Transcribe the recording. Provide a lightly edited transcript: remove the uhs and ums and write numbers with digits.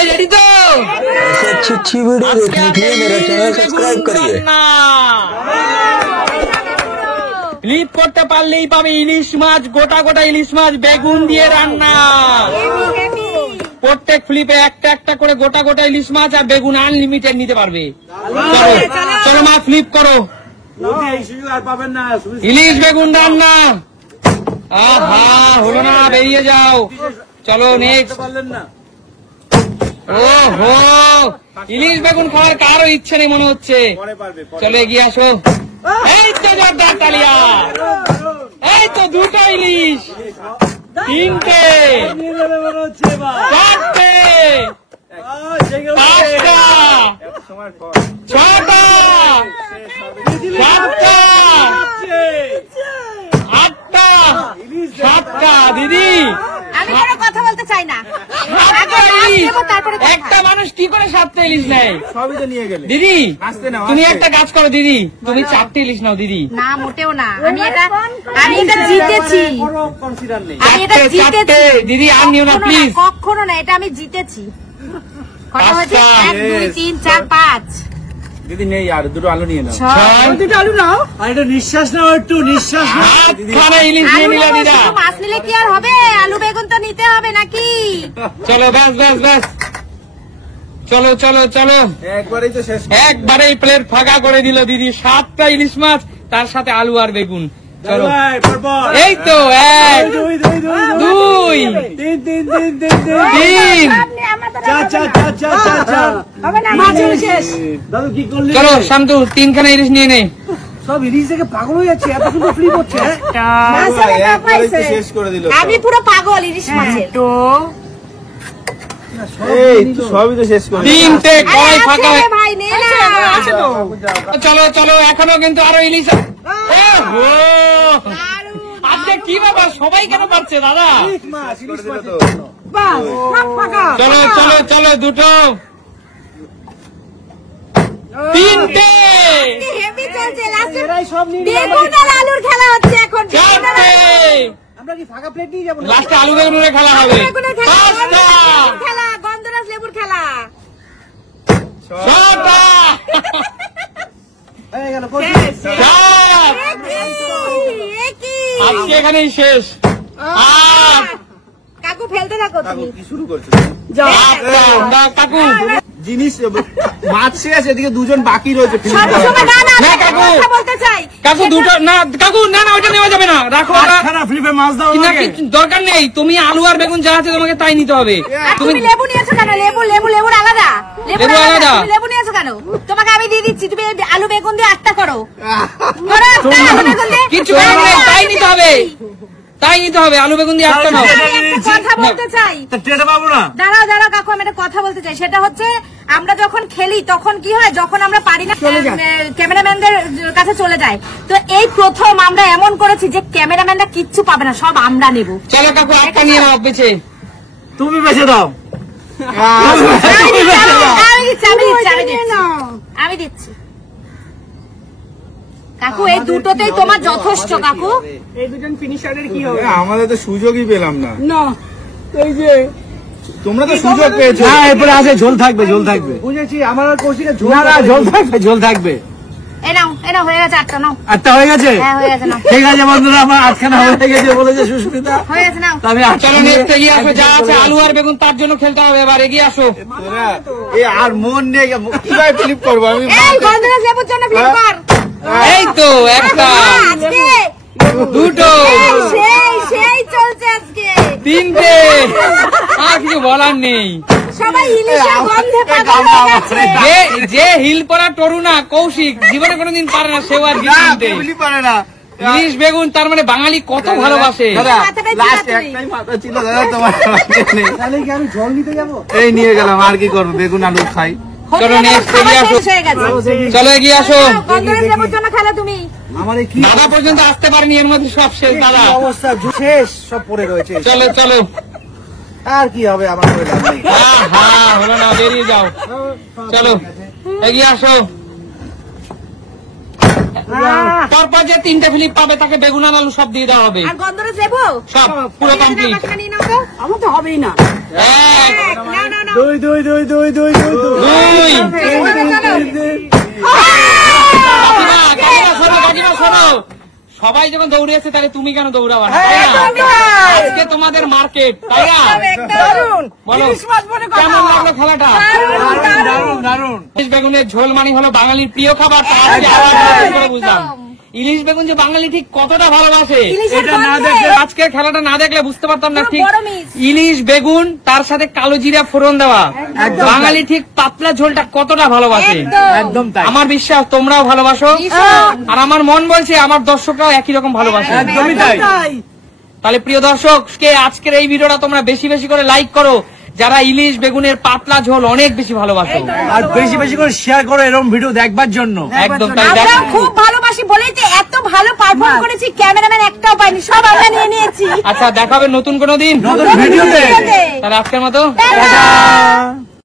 सबाई रेडी तो ऐसे अच्छी वीडियो देखने के लिए मेरा चैनल सब्सक्राइब करिए। ক্লিপ করতে পারলেই পাবে ইলিশ মাছ, গোটা গোটা ইলিশ মাছ বেগুন দিয়ে রান্না। প্রত্যেক ফ্লিপে একটা একটা করে গোটা গোটা ইলিশ মাছ আর বেগুন আনলিমিটেড নিতে পারবে। চলো চলো মা ফ্লিপ করো, ইলিশ বেগুন রান্না। আহা হলো না, বেরিয়ে যাও। চলো নেক্সট। ওহো ইলিশ বেগুন খাওয়ার কারো ইচ্ছে নেই মনে হচ্ছে। চলো এগিয়ে আসো। এই তো জোরদার তালিয়া। এই তো দুটো ইলিশ, তিনটে, চারটে, পাঁচটা, ছটা, সাতটা, আটটা, সাতটা। দিদি আমি কোনো কথা বলতে চাই না। একটা মানুষ কি করে 7টা ইলিশ নেয়? সবই তো নিয়ে গেলে দিদি তুমি একটা কাজ করো দিদি, তুমি 4টে ইলিশ নাও দিদি। না মোটেও না, আমি এটা জিতেছি। আমি এটা জিতেছি দিদি, আর নিও না প্লিজ। কখনো না, এটা আমি জিতেছি। কত হয়েছে? 1 2 3 4 5। দিদি নেই, আর দুটো আলু নিয়ে নাও। 6 দুটো আলু নাও। আর এটা নিঃশ্বাস নাও, একটু নিঃশ্বাস নাও। ইলিশ নিয়ে নিলা দিদা। মাছ নিলে কি আর হবে? আলু বেগুন তো নিতে হবে নাকি? চলো ব্যাস ব্যাস ব্যাস, চলো চলো চলো। একবারেই তো শেষ। একবারেই প্লেট ফাঁকা করে দিল দিদি। 7টা ইলিশ মাছ, তার সাথে আলু আর বেগুন। চলো এই তো 1 2 3 চলো শান্তু 3খানা ইলিশ নিয়ে নে। সব ইলিশ থেকে পাগল হয়ে যাচ্ছে, এত সুন্দর ফ্লিপ হচ্ছে। শেষ করে দিল। আমি পুরো পাগল ইলিশ মাছের। এই তো সবই তো শেষ করে। 3টে কড়াই ফাঁকা। ভাই নে না। চলো চলো, এখনো কিন্তু আরো ইলিশ। আজকে কি ব্যাপার, সবাই কেন পাচ্ছে দাদা? চলো চলো চলো, দুটো, 3টে, হেভি চলছে। লাস্টে বেগুন আর আলুর খেলা হচ্ছে এখন। 4টে, আমরা কি ফাঁকা প্লেট নিয়ে যাবো? লাস্টে আলু বেগুনের খেলা হবে। বেগুনের খেলা, 5টা, খেলা, গন্ধরাজ লেবুর খেলা। 6টা, হয়ে গেল। 7, আজকে এখানেই শেষ। 8, কাকু ফেলতে থাকো তুমি। কি শুরু করছো? 8টা, না কাকু জিনিস মাছ শেষ, এদিকে দুজন বাকি রয়েছে। সবসময় না না, না, আমি কাকু। কথা বলতে চাই। কাকু দুটো না, কাকু না না, ওইটা নেওয়া যাবে না, রাখো। ফ্লিপে মাছ দাও না কিছু দরকার নেই, তুমি আলু আর বেগুন যা আছে তোমাকে তাই নিতে হবে। আর তুমি লেবু নিয়েছো কেন? লেবুর আলাদা। লেবু আলাদা। তুমি লেবু নিয়েছো কেন? তোমাকে আমি দিয়ে দিচ্ছি, তুমি আলু বেগুন দিয়ে 8টা করো। করো একটা আলু বেগুন দিয়ে। কিছু করার নেই, তাই নিতে হবে, তাই নিতে হবে। আলু বেগুন দিয়ে 8টা নাও। আমি একটা কথা বলতে চাই। টেটা পাবো না। দাঁড়াও দাঁড়াও কাকু, আমি একটা কথা বলতে চাই। সেটা হচ্ছে আমরা যখন খেলি তখন কি হয়, যখন আমরা পারি না ক্যামেরাম্যানদের কাছে চলে যায়। তো এই প্রথম আমরা এমন করেছি যে ক্যামেরাম্যানরা কিচ্ছু পাবে না, সব আমরা নেব। চলো কাকু 8টা নিয়ে নাও বেছে। তুমি বেছে দাও। আমি দিচ্ছি কাকু, এই দুটোতেই তোমার যথেষ্ট। কাকু এই দুজন ফিনিশারের কি হবে? আমাদের তো সুযোগই পেলাম না। না এই যে তোমরা তো সুযোগ পেয়েছো। হ্যাঁ এরপরে আছে, ঝোল থাকবে, ঝোল থাকবে। বুঝেছি, আমার আর কৌশিকের ঝোল না, ঝোল থাকবে, ঝোল থাকবে। এ নাও হয়ে গেছে 8টা নাও। 8টা হয়ে গেছে? হ্যাঁ হয়ে গেছে নাও। ঠিক আছে বন্ধুরা, আমার 8খানা হয়ে গেছে বলেছে সুস্মিতা। হয়ে গেছে নাও। আমি চলো নেক্সট এগিয়ে আসো, যা আছে আলু আর বেগুন তার জন্য খেলতে হবে। এবার এগিয়ে আসো। এই আর মন নেই, কিভাবে ফ্লিপ করবো আমি? এই গন্ধরাজ লেবুর জন্য ফ্লিপ কর। এই তো একটা, আজকে দুটো, সেই চলছে আজকে। 3টে, আর কিছু বলার নেই। সবাই ইলিশের গন্ধে পাগল হয়ে গেছে। যে হিল পরা টরু না কৌশিক, জীবনে কোনোদিন পারে না সেও আর কিছু নিতে। পারে না ইলিশ বেগুন, তার মানে বাঙালি কত ভালোবাসে। এই নিয়ে গেলাম, আর কি করবো, বেগুন আলু খাই। চলো নেক্সট এগিয়ে আসো। চলো এগিয়ে আসো। গন্ধরাজ লেবুর জন্য খেলা তুমি। আমার কি দাদা পর্যন্ত আসতে পারেনি, এর মধ্যে সব শেষ দাদা। অবস্থা শেষ, সব পড়ে রয়েছে। চলো চলো, আর কি হবে আমার? হ্যাঁ হলো না, বেরিয়ে যাও। চলো এগিয়ে আসো। পরপর যে 3টে ফিলিপ পাবে তাকে বেগুন আর আলু সব দিয়ে দেওয়া হবে। আর গন্ধরাজ দেবো সব পুরো কমপ্লিট। আমার তো হবেই না। দুই দুই দুই দুই দুই দুই কাকিমা শোনো, সবাই যখন দৌড়িয়েছে তাহলে তুমি কেন দৌড়াবা না, তাই না? আজকে তোমাদের মার্কেট, তাই না? বলো কেমন লাগলো খেলাটা? ইলিশ বেগুনের ঝোল মানে হলো বাঙালির প্রিয় খাবার। তা আজকে আবার নতুন করে বুঝলাম ইলিশ বেগুন যে বাঙালি ঠিক কতটা ভালোবাসে। এটা না দেখলে আজকের খেলাটা না দেখলে বুঝতে পারতাম না ঠিক বড় miss। ইলিশ বেগুন তার সাথে কালো জিরা ফোড়ন দেওয়া বাঙালি ঠিক পাতলা ঝোলটা কতটা ভালোবাসে। একদম তাই। আমার বিশ্বাস তোমরাও ভালোবাসো, আর আমার মন বলছে আমার দর্শকরাও একই রকম ভালোবাসে। একদমই তাই। তাহলে প্রিয় দর্শক, আজকের এই ভিডিওটা তোমরা বেশি বেশি করে লাইক করো যারা ইলিশ বেগুনের পাতলা ঝোল অনেক বেশি ভালোবাসো, আর বেশি বেশি করে শেয়ার করো এরকম ভিডিও দেখবার জন্য। একদম তাই। আমরা দেখো খুব ভালোবাসি বলেই তো এত ভালো পারফর্ম করেছি, ক্যামেরাম্যান একটাও পাইনি, সব আমরা নিয়ে নিয়েছি। আচ্ছা, দেখাবে নতুন কোনো দিন নতুন ভিডিওতে। তাহলে আজকের মতো টাটা।